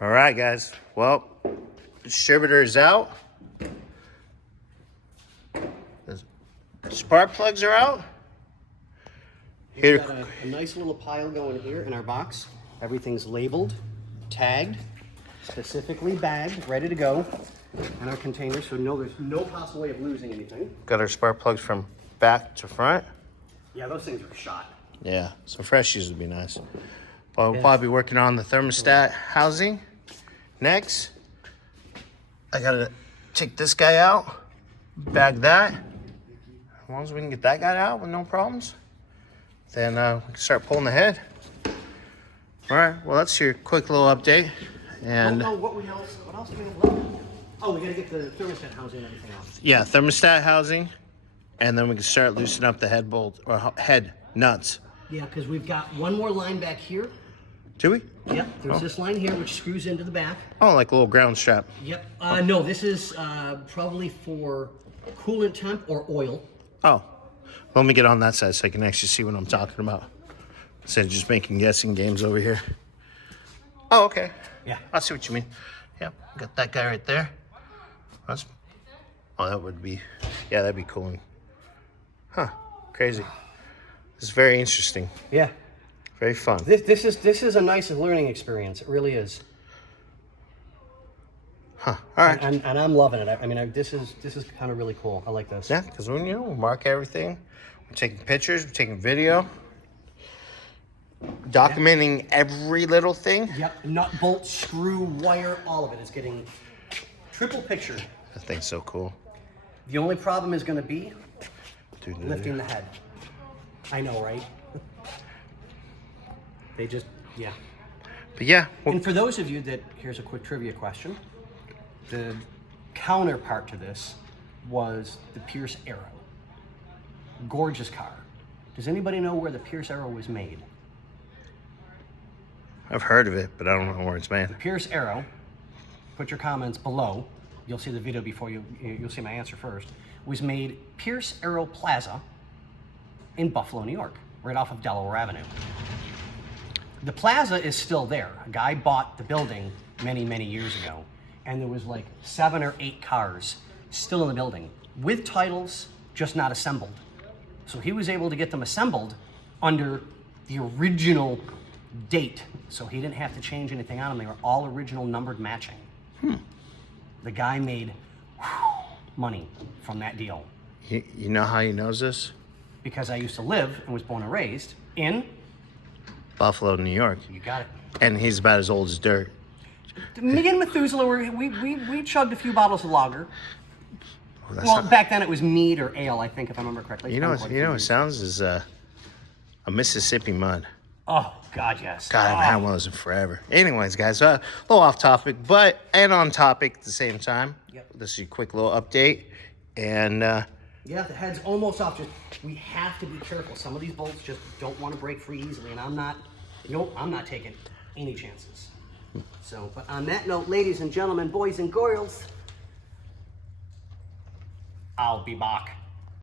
All right, guys. Well, distributor is out. The spark plugs are out. We've got a nice little pile going here in our box. Everything's labeled, tagged, specifically bagged, ready to go in our container, so there's no possible way of losing anything. Got our spark plugs from back to front. Yeah, those things are shot. Yeah, some freshies would be nice. But we'll probably be working on the thermostat housing next. I gotta take this guy out, bag that. As long as we can get that guy out with no problems, then we can start pulling the head. All right, well, that's your quick little update. And what else do we have left? Oh, we gotta get the thermostat housing and everything else. yeah, thermostat housing, and then we can start loosening up the head bolt or head nuts. Yeah, because we've got one more line back here. Do we? Yep, there's this line here which screws into the back. Oh, like a little ground strap. Yep. No, this is probably for coolant temp or oil. Oh, let me get on that side so I can actually see what I'm talking about. Instead of just making guessing games over here. Oh, okay. Yeah. I see what you mean. Yep, got that guy right there. That would be, yeah, that'd be cool. Huh, crazy. This is very interesting. Yeah. Very fun. This is a nice learning experience. It really is. Huh. All right. And I'm loving it. I mean, this is kind of really cool. I like this. Yeah, because we mark everything. We're taking pictures. We're taking video. Documenting every little thing. Yep. Nut, bolt, screw, wire, all of it. It's getting triple picture. That thing's so cool. The only problem is going to be lifting the head. I know, right? They just, yeah. But yeah. And for those of you that, here's a quick trivia question. The counterpart to this was the Pierce Arrow. Gorgeous car. Does anybody know where the Pierce Arrow was made? I've heard of it, but I don't know where it's made. The Pierce Arrow, put your comments below. You'll see the video before you'll see my answer first. Was made Pierce Arrow Plaza in Buffalo, New York, right off of Delaware Avenue. The plaza is still there. A guy bought the building many, many years ago, and there was like 7 or 8 cars still in the building with titles, just not assembled. So he was able to get them assembled under the original date, so he didn't have to change anything on them. They were all original numbered matching. The guy made money from that deal. You know how he knows this? Because I used to live and was born and raised in Buffalo, New York. You got it. And he's about as old as dirt. Me and Methuselah, we chugged a few bottles of lager. Well, back then it was mead or ale, I think, if I remember correctly. You know what sounds is a Mississippi mud. Oh, God, yes. God, I haven't had one of those in forever. Anyways, guys, a little off topic, and on topic at the same time. Yep. This is a quick little update. And yeah, the head's almost off. We have to be careful. Some of these bolts just don't want to break free easily, and I'm not taking any chances. So, but on that note, ladies and gentlemen, boys and girls, I'll be back.